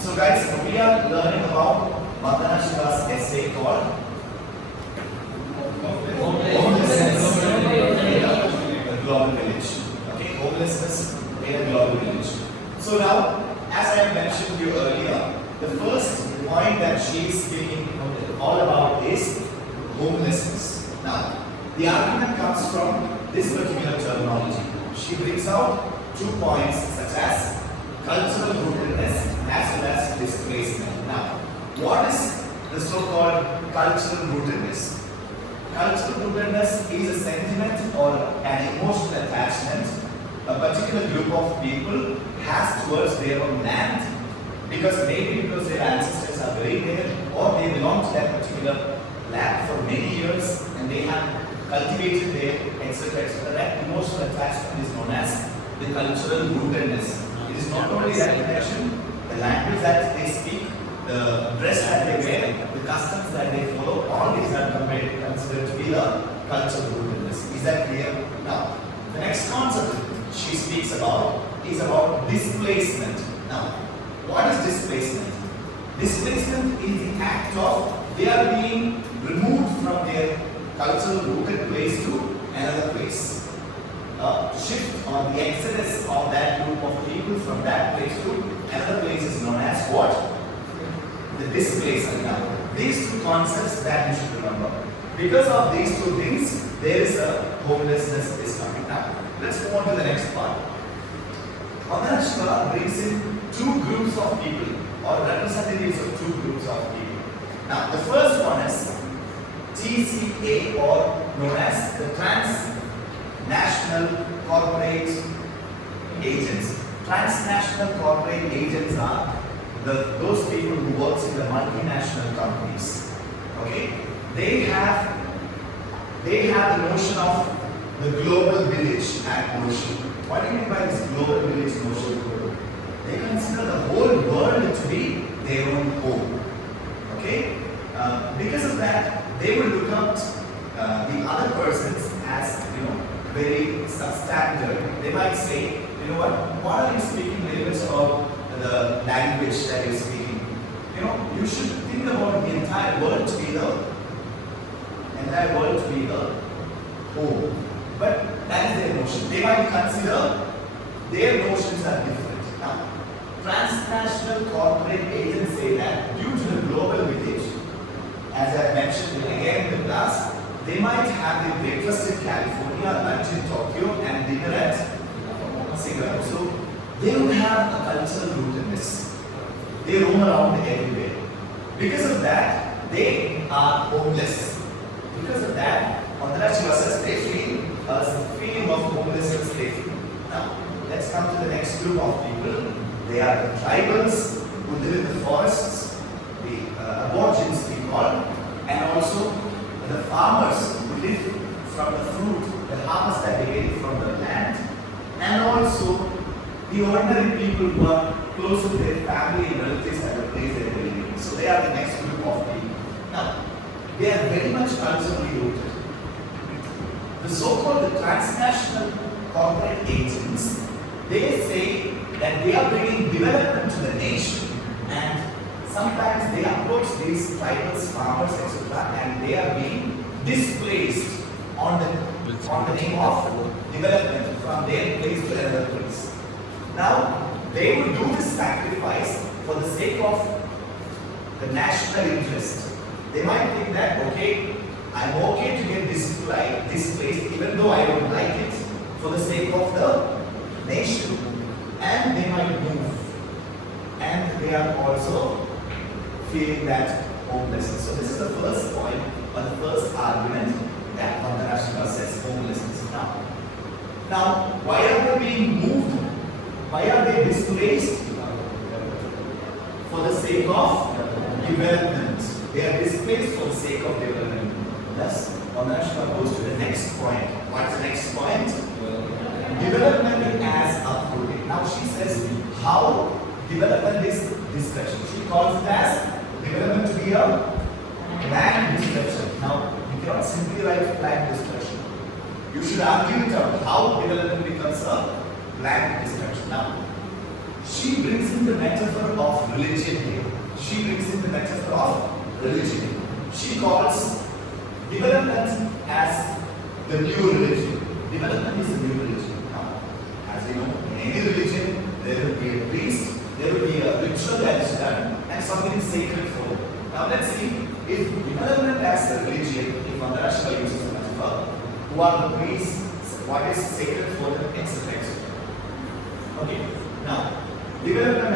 So guys, we are learning about Vandana Shiva's essay called Homelessness in a Global Village. Okay, homelessness in a global village. So now, as I have mentioned to you earlier, the first point that she is speaking all about is homelessness. Now, the argument comes from this particular terminology. She brings out 2 points such as cultural rootedness as well as displacement. Now, what is the so-called cultural rootedness? Cultural rootedness is a sentiment or an emotional attachment a particular group of people has towards their own land because their ancestors are buried there or they belong to that particular land for many years and they have cultivated there, etc. etc. That emotional attachment is known as the cultural rootedness. It is not only that connection, the language that they speak, the dress that they wear, the customs that they follow, all these are considered to be the cultural rootedness. Is that clear? Now, the next concept she speaks about is about displacement. Now, what is displacement? Displacement is the act of they are being removed from their cultural rooted place to another place. Shift or the exodus of that group of people from that place to another place is known as what? The displacement. Now, these 2 concepts that you should remember. Because of these 2 things, there is a homelessness is coming. Now, let's move on to the next part. Vandana Shiva brings in 2 groups of people or representatives of 2 groups of people. Now, the first one is TCA or known as the Transnational Corporate Agents. Transnational corporate agents are those people who work in the multinational companies. Okay, they have the notion of the global village at notion. What do you mean by this global village notion? They consider the whole world to be their own home. Okay, because of that, they will look at the other persons as very substandard. They might say, what are you speaking very much about the language that you're speaking? You should think about the entire world to be the home. But that is their notion. They might consider their notions are different. Now, transnational corporate agents say that due to the global village, as I mentioned again in the class, they might have their breakfast in California, lunch in Tokyo, and dinner at Singapore. So they don't have a cultural rootedness. They roam around everywhere. Because of that, they are homeless. Because of that, Vandana Shiva says they feel a feeling of homelessness they feel. Now, let's come to the next group of people. They are the tribals who live in the forests, the aborigines we call, and also the farmers who live from the fruit, the harvest that they get from the land, and also the ordinary people who are close to their family and relatives at the place that they live in. So they are the next group of people. Now, they are very much culturally rooted. The so-called transnational corporate agents, they say that they are bringing development to the nation, and sometimes they approach these tribals, farmers, etc., and they are being displaced on the name of development from their place to another place. Now, they will do this sacrifice for the sake of the national interest. They might think that, okay, I'm okay to get displaced even though I don't like it for the sake of the nation. And they might move. And they are also feeling that homelessness. So this is the first point or the first argument that Vandana Shiva says homelessness. Now, why are they being moved? Why are they displaced? For the sake of development. They are displaced for the sake of development. Thus, Vandana Shiva goes to the next point. What's the next point? Development as uprooted. Now she says how development is destruction. She calls it as development to be a land destruction. Now, you cannot simply write land destruction. You should argue it out how development becomes a land destruction. Now, she brings in the metaphor of religion here. She brings in the metaphor of religion. She calls development as the new religion. Development is the new religion. Now, as we know, in any religion, there will be a priest, there will be a ritual that is done, and something sacred followed. Now let's see if development as a religion, if Vandana uses the metaphor, who are the priests, what is sacred for them, etc. Okay. Now, development